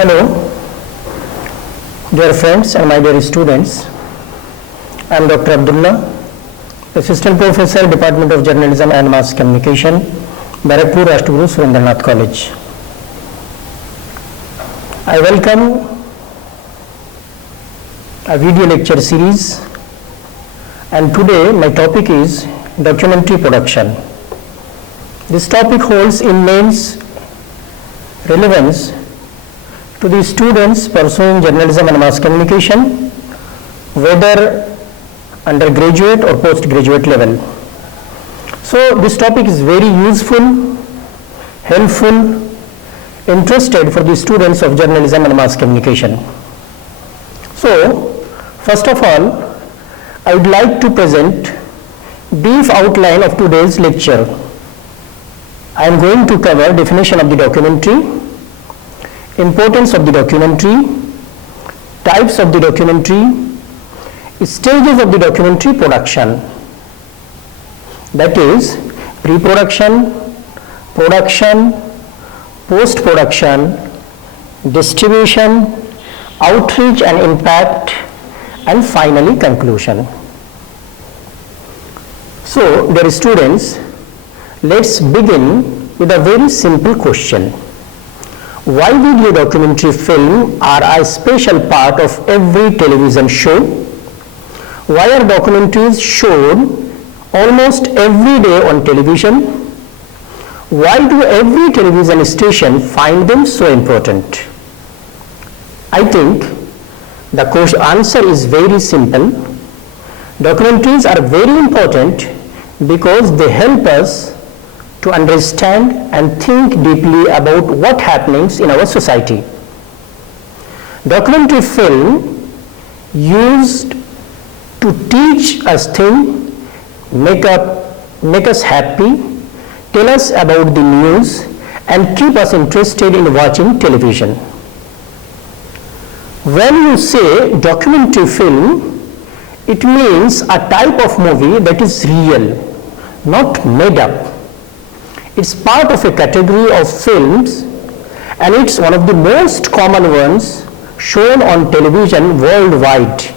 Hello, dear friends and my dear students. I am Dr. Abdullah, Assistant Professor, Department of Journalism and Mass Communication, Barakpur Rashtraguru Surendranath College. I welcome a video lecture series, and today my topic is documentary production. This topic holds immense relevance to the students pursuing journalism and mass communication, whether undergraduate or postgraduate level. So this topic is very useful, helpful, interested for the students of journalism and mass communication. So first of all, I would like to present brief outline of today's lecture. I am going to cover definition of the documentary, importance of the documentary, types of the documentary, stages of the documentary production, that is pre-production, production, post-production, distribution, outreach and impact, and finally conclusion. So dear students, let's begin with a very simple question. Why video documentary film are a special part of every television show? Why are documentaries shown almost every day on television? Why do every television station find them so important? I think the answer is very simple. Documentaries are very important because they help us to understand and think deeply about what happens in our society. Documentary film used to teach us things, make us happy, tell us about the news, and keep us interested in watching television. When you say documentary film, it means a type of movie that is real, not made up. It's part of a category of films, and it's one of the most common ones shown on television worldwide.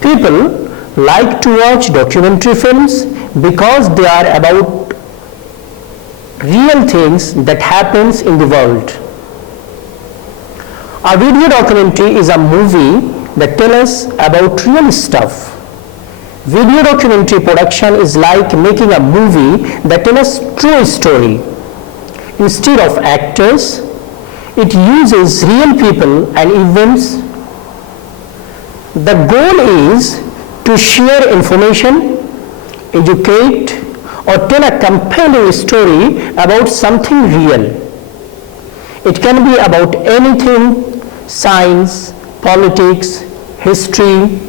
People like to watch documentary films because they are about real things that happens in the world. A video documentary is a movie that tells us about real stuff. Video documentary production is like making a movie that tells a true story. Instead of actors, it uses real people and events. The goal is to share information, educate, or tell a compelling story about something real. It can be about anything: science, politics, history,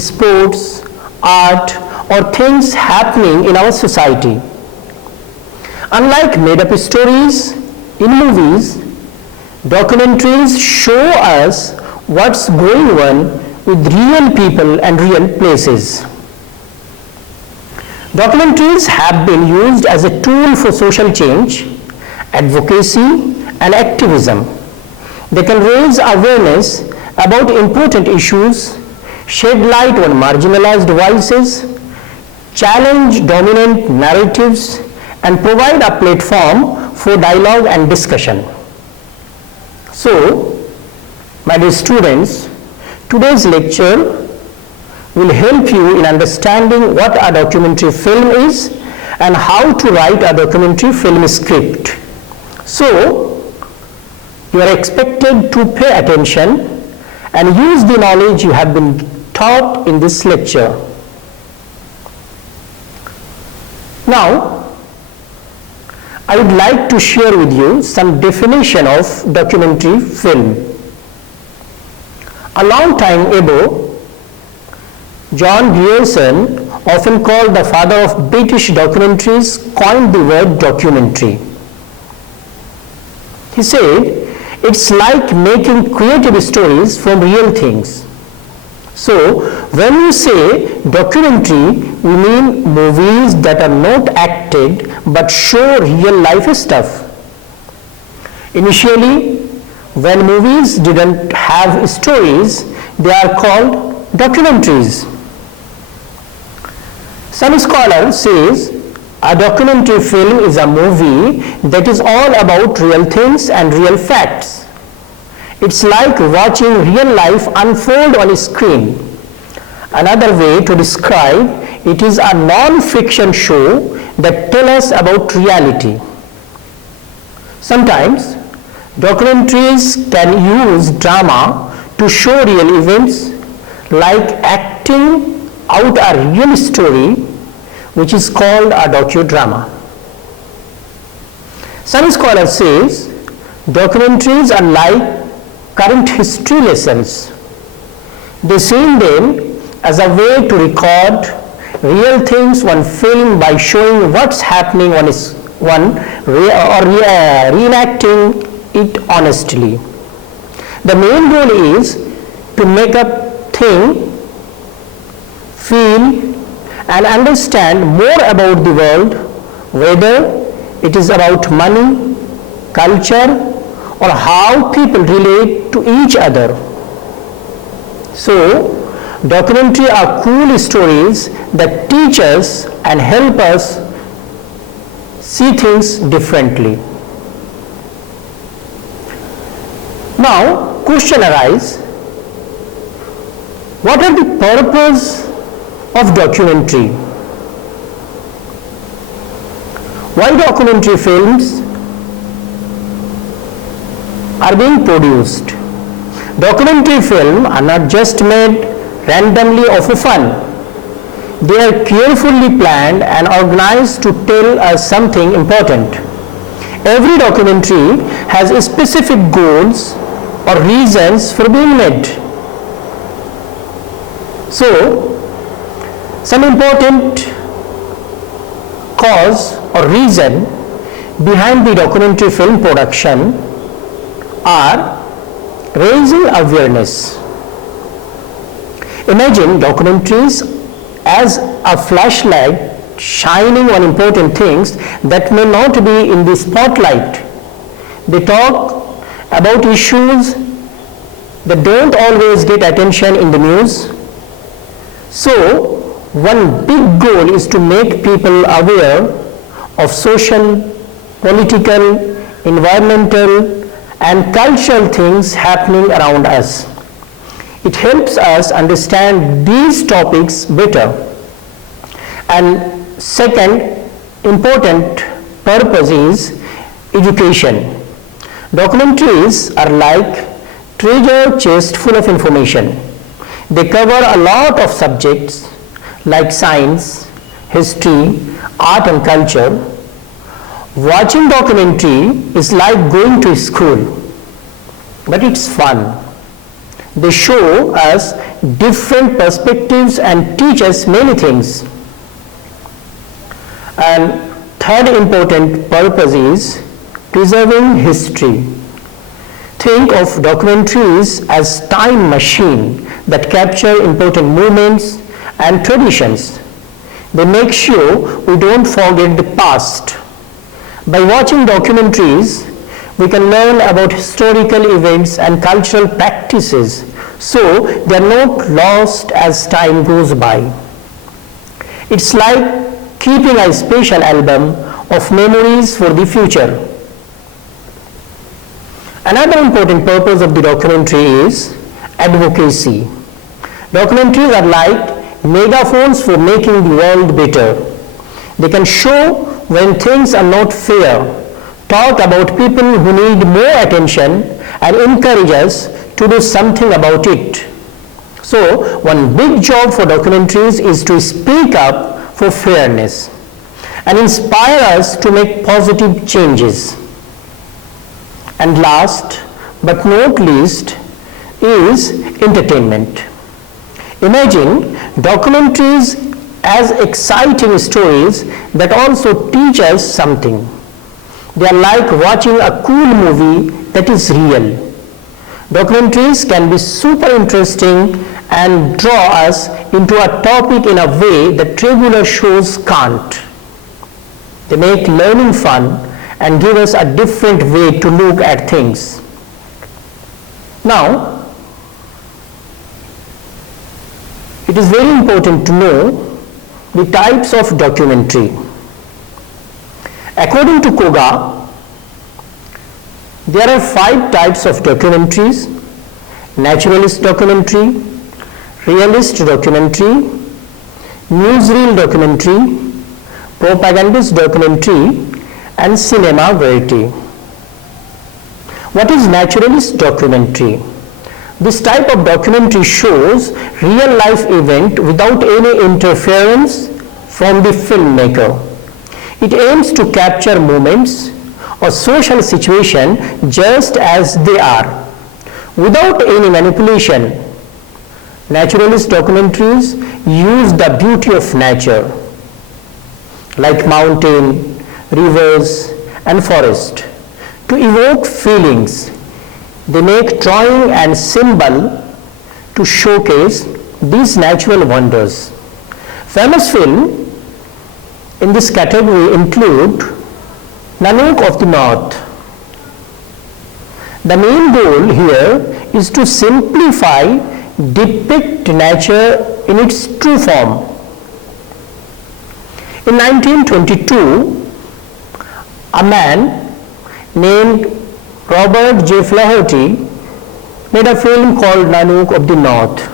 sports, art, or things happening in our society. Unlike made-up stories, in movies, documentaries show us what's going on with real people and real places. Documentaries have been used as a tool for social change, advocacy, and activism. They can raise awareness about important issues, shed light on marginalized voices, challenge dominant narratives, and provide a platform for dialogue and discussion. So, my dear students, today's lecture will help you in understanding what a documentary film is and how to write a documentary film script. So, you are expected to pay attention and use the knowledge you have been taught in this lecture. Now, I would like to share with you some definition of documentary film. A long time ago, John Grierson, often called the father of British documentaries, coined the word documentary. He said, it's like making creative stories from real things. So, when you say documentary, we mean movies that are not acted but show real life stuff. Initially, When movies didn't have stories, they are called documentaries. Some scholar says a documentary film is a movie that is all about real things and real facts. It's like watching real life unfold on a screen. Another way to describe it is a non-fiction show that tells us about reality. Sometimes documentaries can use drama to show real events, like acting out a real story, which is called a docudrama. Some scholars say documentaries are like current history lessons. They see them as a way to record real things on film by showing what's happening or reenacting it honestly. The main goal is to make a thing, feel and understand more about the world, whether it is about money, culture, or how people relate to each other. So, documentaries are cool stories that teach us and help us see things differently. Now, question arises, what are the purpose of documentary? Why documentary films are being produced? Documentary films are not just made randomly or for fun. They are carefully planned and organized to tell us something important. Every documentary has specific goals or reasons for being made. So, some important cause or reason behind the documentary film production are raising awareness. Imagine documentaries as a flashlight shining on important things that may not be in the spotlight. They talk about issues that don't always get attention in the news. So, one big goal is to make people aware of social, political, environmental, and cultural things happening around us. It helps us understand these topics better. And second important purpose is education. Documentaries are like treasure chest full of information. They cover a lot of subjects like science, history, art and culture. Watching documentary is like going to school, but it's fun. They show us different perspectives and teach us many things. And third important purpose is preserving history. Think of documentaries as time machine that capture important moments and traditions. They make sure we don't forget the past. By watching documentaries, we can learn about historical events and cultural practices, so they are not lost as time goes by. It's like keeping a special album of memories for the future. Another important purpose of the documentary is advocacy. Documentaries are like megaphones for making the world better. They can show when things are not fair, talk about people who need more attention, and encourage us to do something about it. So, one big job for documentaries is to speak up for fairness and inspire us to make positive changes. And last but not least is entertainment. Imagine documentaries as exciting stories that also teach us something. They are like watching a cool movie that is real. Documentaries can be super interesting and draw us into a topic in a way that regular shows can't. They make learning fun and give us a different way to look at things. Now, it is very important to know the types of documentary. According to Koga, there are 5 types of documentaries: naturalist documentary, realist documentary, newsreel documentary, propagandist documentary, and cinema verite. What is naturalist documentary? This type of documentary shows real life event without any interference from the filmmaker. It aims to capture moments or social situation just as they are, without any manipulation. Naturalist documentaries use the beauty of nature, like mountain, rivers, and forest, to evoke feelings. They make drawing and symbol to showcase these natural wonders. Famous film in this category include Nanook of the North. The main goal here is to simplify, depict nature in its true form. In 1922, a man named Robert J. Flaherty made a film called Nanook of the North.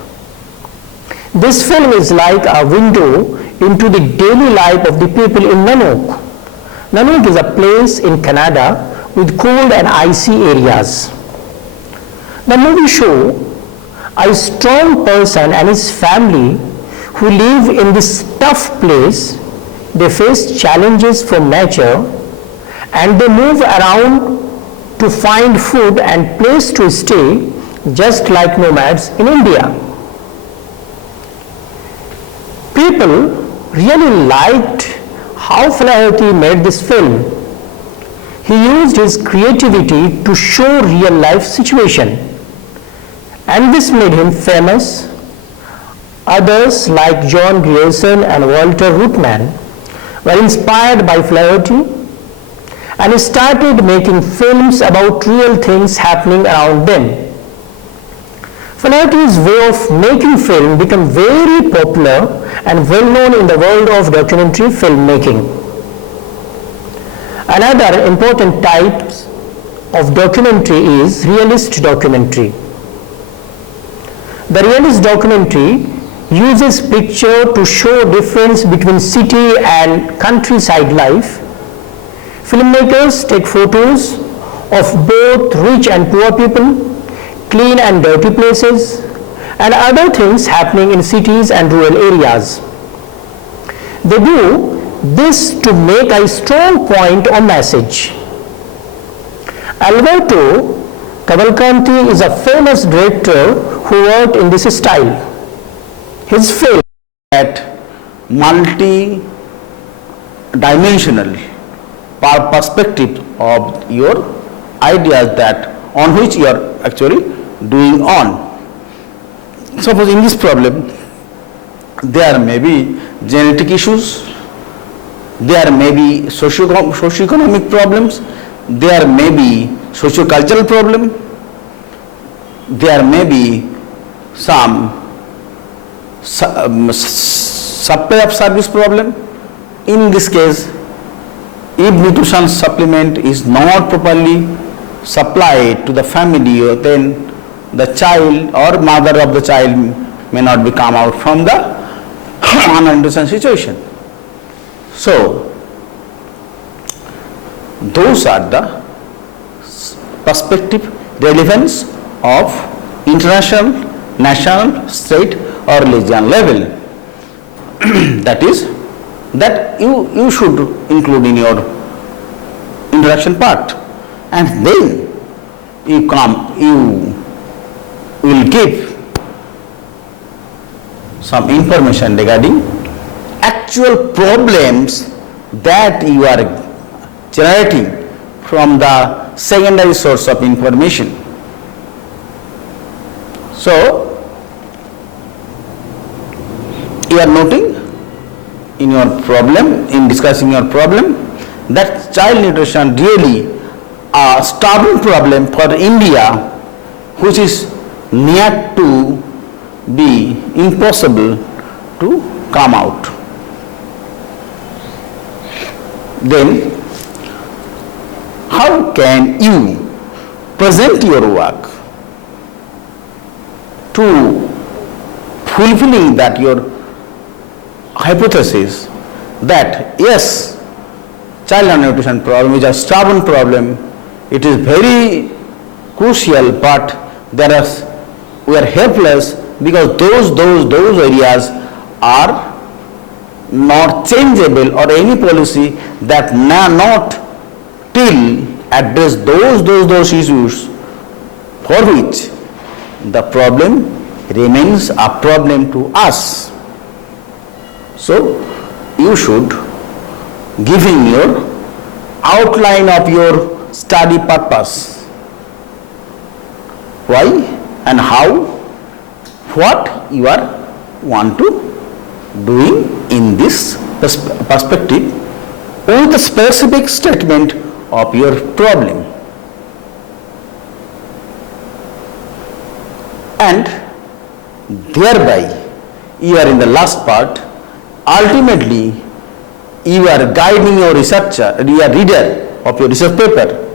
This film is like a window into the daily life of the people in Nanook. Nanook is a place in Canada with cold and icy areas. The movie shows a strong person and his family who live in this tough place. They face challenges from nature and they move around to find food and place to stay, just like nomads in India. People really liked how Flaherty made this film. He used his creativity to show real life situation, and this made him famous. Others like John Grierson and Walter Ruttmann were inspired by Flaherty and started making films about real things happening around them. Flaherty's way of making film became very popular and well known in the world of documentary filmmaking. Another important type of documentary is realist documentary. The realist documentary uses picture to show difference between city and countryside life. Filmmakers take photos of both rich and poor people, clean and dirty places, and other things happening in cities and rural areas. They do this to make a strong point or message. Alberto Cavalcanti is a famous director who worked in this style. His film at multi-dimensional perspective of your ideas that on which you are actually doing on. Suppose in this problem there may be genetic issues, there may be socio-economic problems, there may be socio-cultural problem, there may be some supply of service problem. In this case, if nutrition supplement is not properly supplied to the family, then the child or mother of the child may not be come out from the malnutrition situation. So, those are the perspective relevance of international, national, state or religion level. That is, that you should include in your introduction part, and then you will give some information regarding actual problems that you are generating from the secondary source of information. So, you are noting in your problem, in discussing your problem, that child nutrition really a starving problem for India which is near to be impossible to come out. Then how can you present your work to fulfilling that your hypothesis that yes, child malnutrition problem is a stubborn problem, it is very crucial, but we are helpless because those areas are not changeable, or any policy that not till address those issues for which the problem remains a problem to us. So you should give in your outline of your study purpose, why and how, what you are want to doing in this perspective with the specific statement of your problem. And thereby you are in the last part, ultimately you are guiding your researcher, your reader of your research paper,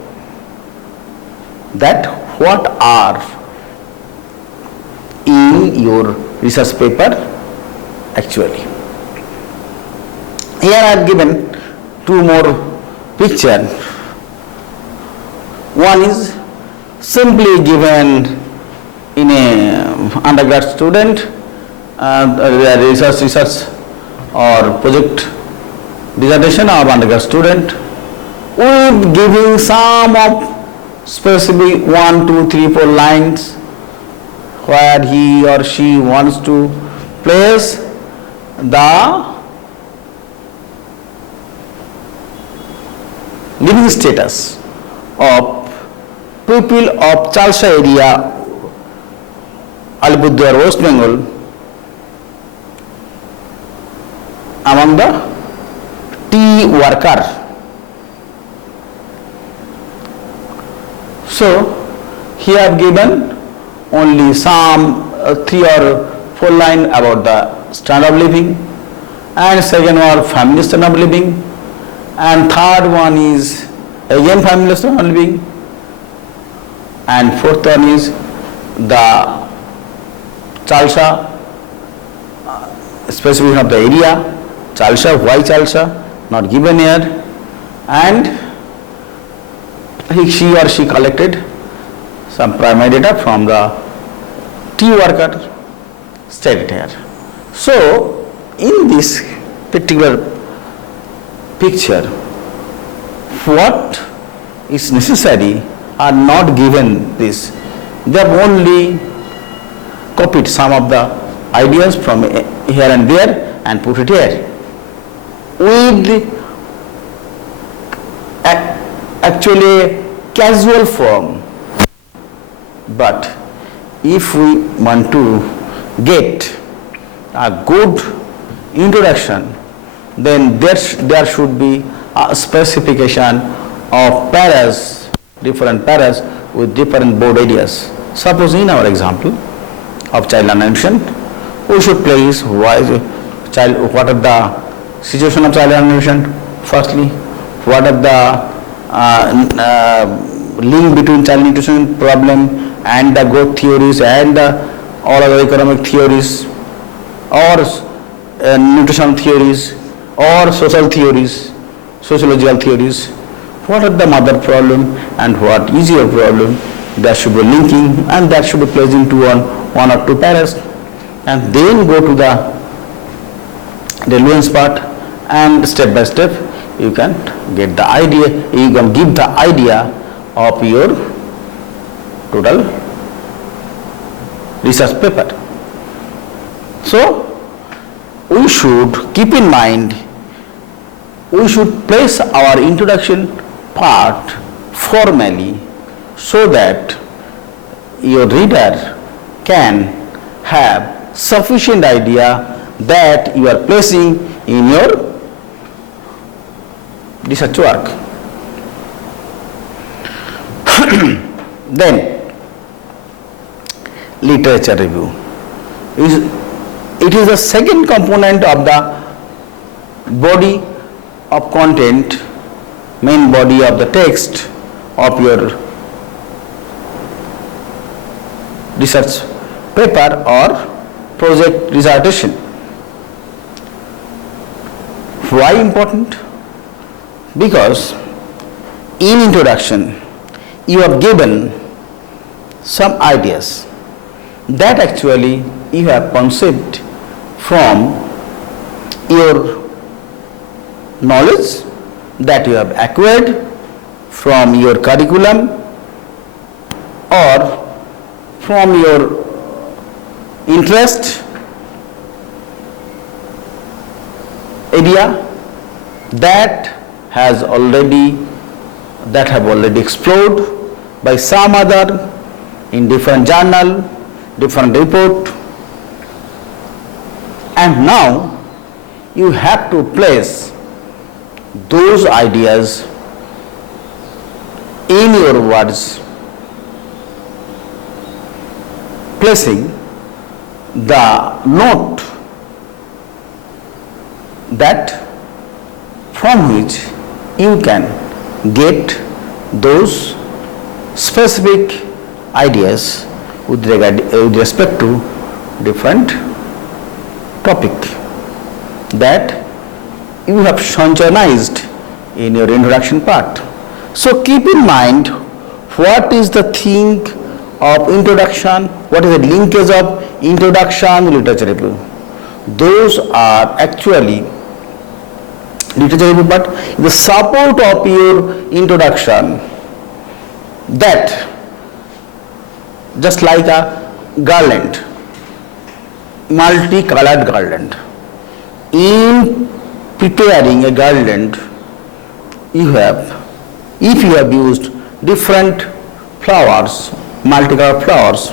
that what are in your research paper actually. Here I have given two more pictures. One is simply given in a undergrad student, research or project dissertation of undergrad student, with giving some of specific 1, 2, 3, 4 lines where he or she wants to place the living status of people of Chalsa area, Alipurduar, West Bengal, among the tea worker. So here I have given only some 3 or 4 lines about the standard of living, and second one family standard of living, and third one is again family standard of living, and fourth one is the Chalsa, specification of the area, Chalsa, why Chalsa, not given here, and she or she collected some primary data from the tea worker stated here. So in this particular picture, what is necessary are not given this. They have only copied some of the ideas from here and there and put it here with actually casual form. But if we want to get a good introduction, then there should be a specification of paras, different paras with different board areas. Suppose in our example of child malnutrition, we should place what are the situation of child malnutrition. Firstly, what are the link between child nutrition problem and the growth theories and all other economic theories or nutrition theories or social theories, sociological theories. What are the mother problem and what is your problem? There should be linking, and that should be placed into one or two paras, and then go to the relevance part, and step by step you can get the idea, you can give the idea of your total research paper. So we should keep in mind, we should place our introduction part formally so that your reader can have sufficient idea that you are placing in your research work. Then literature review. It is the second component of the body of content, main body of the text of your research paper or project dissertation. Why important? Because in introduction you have given some ideas that actually you have conceived from your knowledge that you have acquired from your curriculum or from your interest area that have already explored by some other in different journal, different report, and now you have to place those ideas in your words, placing the note that from which you can get those specific ideas with respect to different topic that you have synchronized in your introduction part. So keep in mind what is the thing of introduction, what is the linkage of introduction to literature review. Those are actually literature review, but the support of your introduction, that just like a garland, multicolored garland. In preparing a garland, if you have used different flowers, multicolored flowers,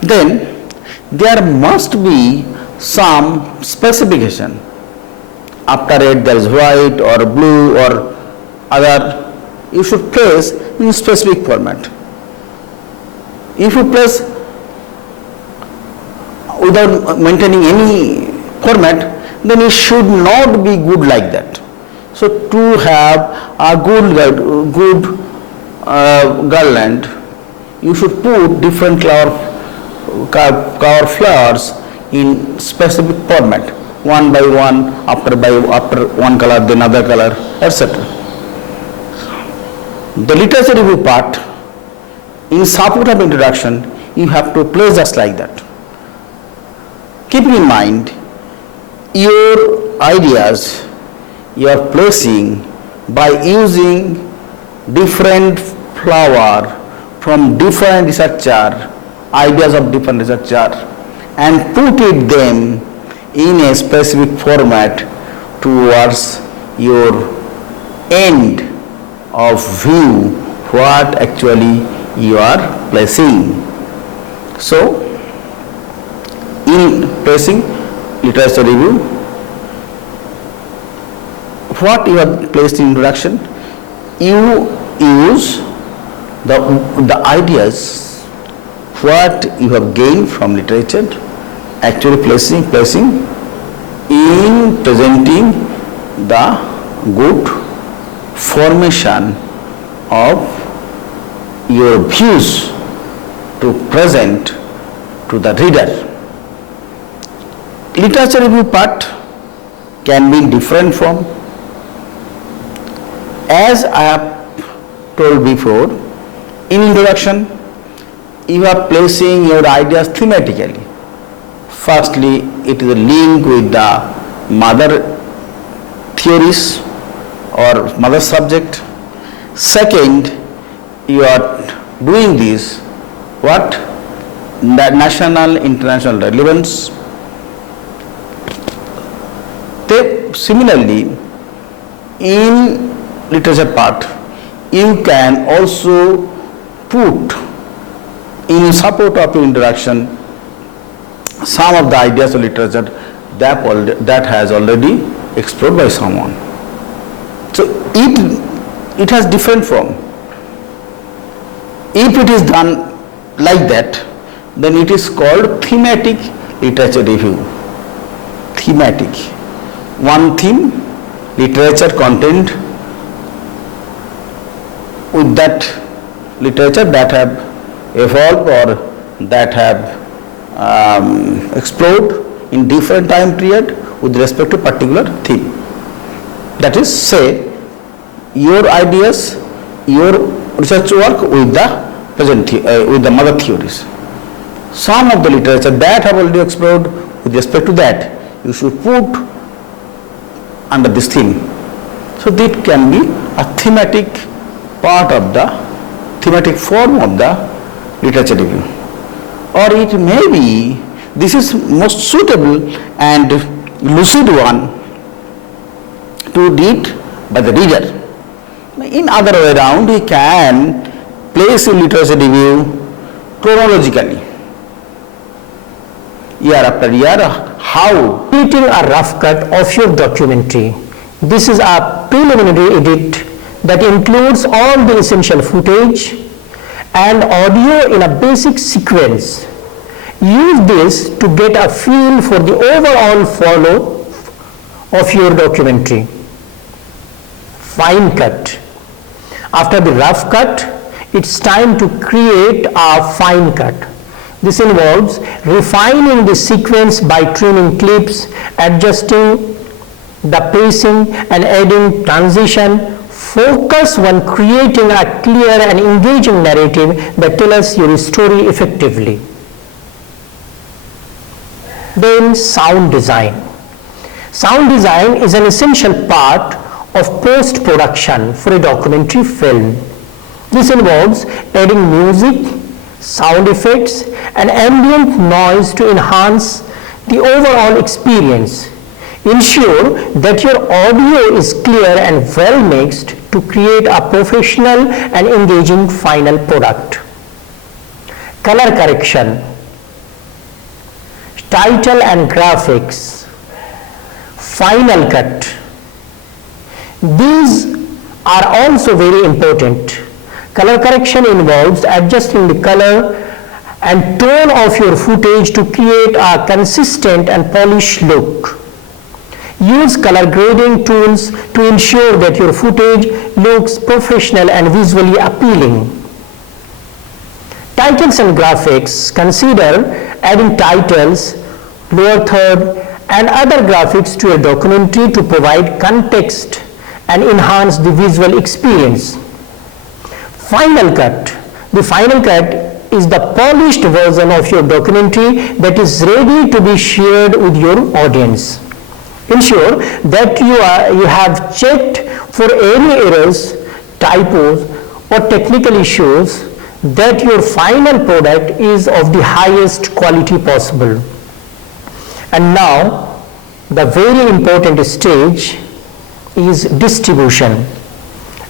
then there must be some specification. After it there is white or blue or other, you should place in specific format. If you place without maintaining any format, then it should not be good like that. So to have a good garland, you should put different flower flowers in specific format, one by one, after one color, then other color, etc. The literature review part, in support of introduction, you have to place just like that. Keeping in mind your ideas you are placing by using different flower from different researcher, ideas of different researcher, and put them in a specific format towards your end of view, what actually you are placing. So in placing literature review, what you have placed in introduction, you use the ideas what you have gained from literature, actually placing in presenting the good formation of your views to present to the reader. Literature review part can be in different form. As I have told before, in introduction, you are placing your ideas thematically. Firstly, it is a link with the mother theories or mother subject. Second, you are doing this, what? The national, international relevance. Similarly, in literature part, you can also put in support of your introduction some of the ideas of literature that has already explored by someone. So it has different form. If it is done like that, then it is called thematic literature review. Thematic. One theme, literature content with that literature that have evolved or that have explored in different time period with respect to particular theme. That is, say, your ideas, your research work with the present with the mother theories. Some of the literature that have already explored with respect to that, you should put under this theme. So that can be a thematic part of the thematic form of the literature review. Or it may be, this is most suitable and lucid one to read by the reader. In other way around, he can place a literature review chronologically, year after year, how. Creating a rough cut of your documentary. This is a preliminary edit that includes all the essential footage and audio in a basic sequence. Use this to get a feel for the overall flow of your documentary. Fine cut. After the rough cut, it's time to create a fine cut. This involves refining the sequence by trimming clips, adjusting the pacing and adding transition. Focus on creating a clear and engaging narrative that tells your story effectively. Then sound design. Sound design is an essential part of post-production for a documentary film. This involves adding music, sound effects and ambient noise to enhance the overall experience. Ensure that your audio is clear and well mixed to create a professional and engaging final product. Color correction, title and graphics, final cut. These are also very important. Color correction involves adjusting the color and tone of your footage to create a consistent and polished look. Use color grading tools to ensure that your footage looks professional and visually appealing. Titles and graphics. Consider adding titles, lower third, and other graphics to your documentary to provide context and enhance the visual experience. Final cut. The final cut is the polished version of your documentary that is ready to be shared with your audience. Ensure that you have checked for any errors, typos, or technical issues, that your final product is of the highest quality possible. And now, the very important stage is distribution.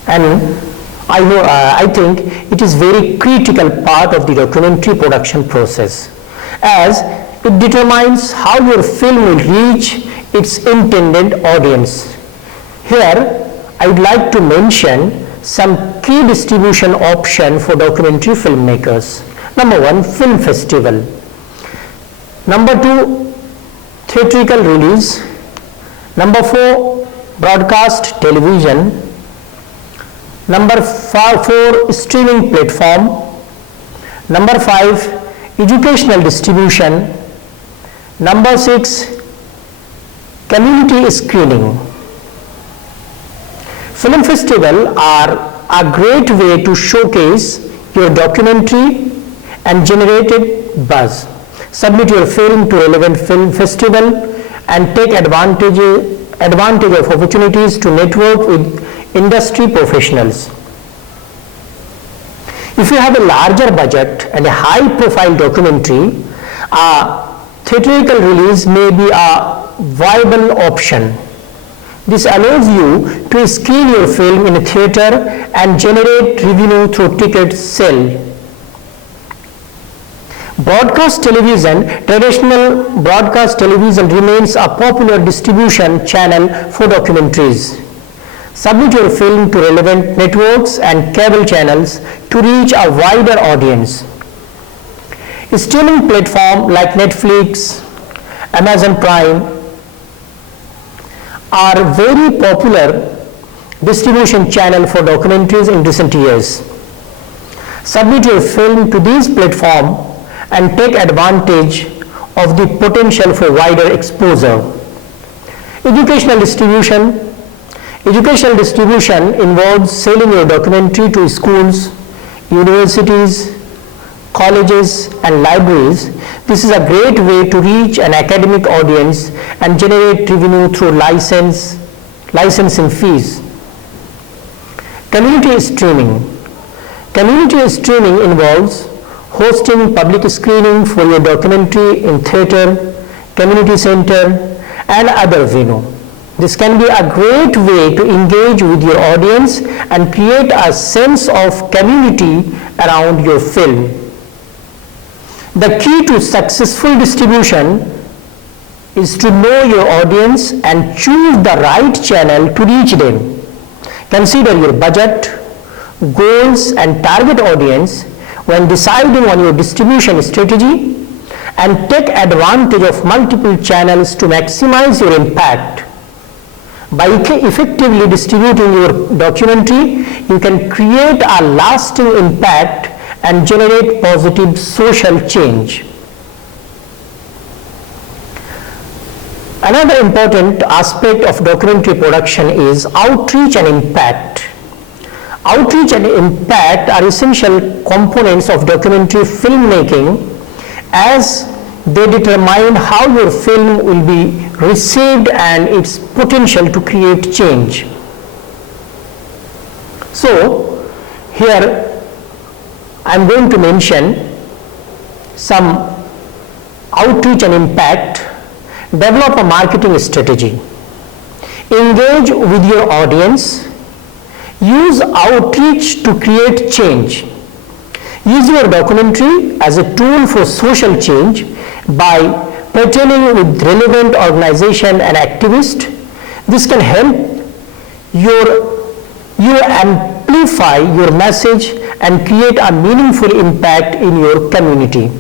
And I think it is very critical part of the documentary production process, as it determines how your film will reach its intended audience. Here, I would like to mention some key distribution options for documentary filmmakers. Number 1, film festival. Number 2, theatrical release. Number 4, broadcast television. Number 4, streaming platform. Number 5, educational distribution. Number 6, community screening. Film festivals are a great way to showcase your documentary and generate buzz. Submit your film to relevant film festival and take advantage of opportunities to network with industry professionals. If you have a larger budget and a high profile documentary, a theatrical release may be a viable option. This allows you to screen your film in a theater and generate revenue through ticket sale. Broadcast television. Traditional broadcast television remains a popular distribution channel for documentaries. Submit your film to relevant networks and cable channels to reach a wider audience. Streaming platforms like Netflix, Amazon Prime are very popular distribution channel for documentaries in recent years. Submit your film to these platforms and take advantage of the potential for wider exposure. Educational distribution. Educational distribution involves selling your documentary to schools, universities, colleges and libraries. This is a great way to reach an academic audience and generate revenue through licensing fees. Community streaming. Community streaming involves hosting public screening for your documentary in theater, community center and other venue. This can be a great way to engage with your audience and create a sense of community around your film. The key to successful distribution is to know your audience and choose the right channel to reach them. Consider your budget, goals and target audience when deciding on your distribution strategy and take advantage of multiple channels to maximize your impact. By effectively distributing your documentary, you can create a lasting impact and generate positive social change. Another important aspect of documentary production is outreach and impact. Outreach and impact are essential components of documentary filmmaking as they determine how your film will be received and its potential to create change. So, here I am going to mention some outreach and impact. Develop a marketing strategy. Engage with your audience. Use outreach to create change. Use your documentary as a tool for social change by partnering with relevant organizations and activists. This can help you amplify your message and create a meaningful impact in your community.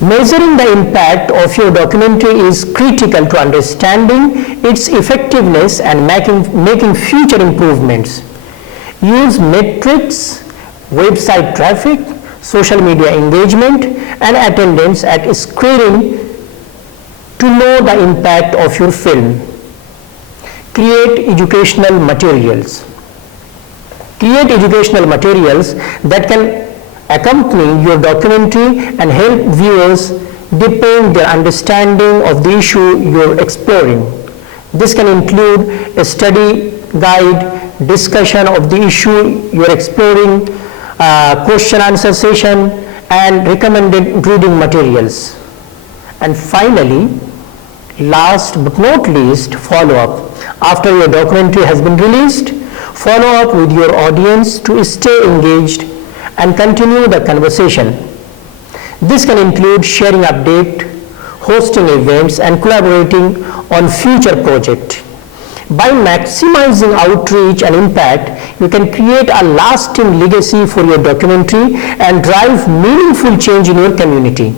Measuring the impact of your documentary is critical to understanding its effectiveness and making future improvements. Use metrics, website traffic, social media engagement and attendance at screening to know the impact of your film. Create educational materials. Create educational materials that can accompany your documentary and help viewers deepen their understanding of the issue you're exploring. This can include a study guide, discussion of the issue you're exploring, question answer session and recommended reading materials. And finally, last but not least, follow up. After your documentary has been released, follow up with your audience to stay engaged and continue the conversation. This can include sharing updates, hosting events and collaborating on future projects. By maximizing outreach and impact, you can create a lasting legacy for your documentary and drive meaningful change in your community.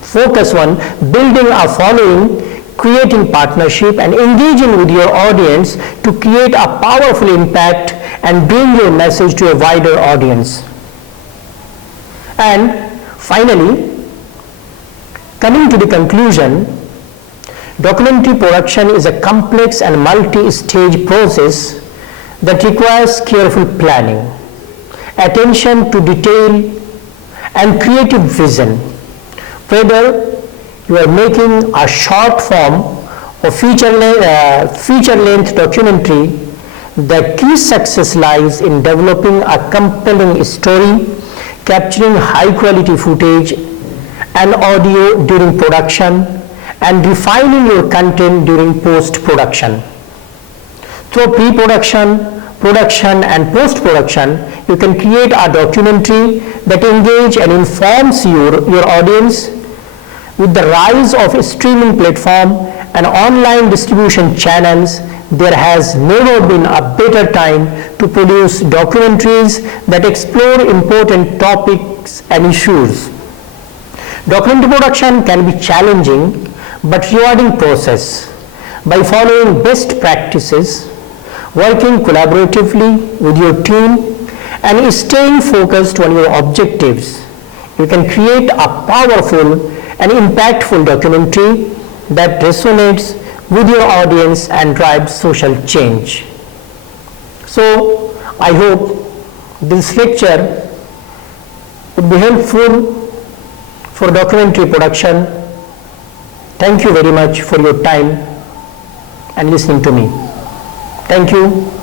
Focus on building a following, creating partnership and engaging with your audience to create a powerful impact and bring your message to a wider audience. And finally, coming to the conclusion, documentary production is a complex and multi-stage process that requires careful planning, attention to detail and creative vision. Whether you are making a short form or feature-length documentary, the key success lies in developing a compelling story, capturing high-quality footage and audio during production, and refining your content during post-production. Through pre-production, production and post-production, you can create a documentary that engages and informs your audience. With the rise of streaming platform and online distribution channels, there has never been a better time to produce documentaries that explore important topics topics and issues. Documentary production can be challenging but rewarding process. By following best practices, working collaboratively with your team, and staying focused on your objectives, you can create a powerful and impactful documentary that resonates with your audience and drives social change. So, I hope this lecture would be helpful for documentary production. Thank you very much for your time and listening to me. Thank you.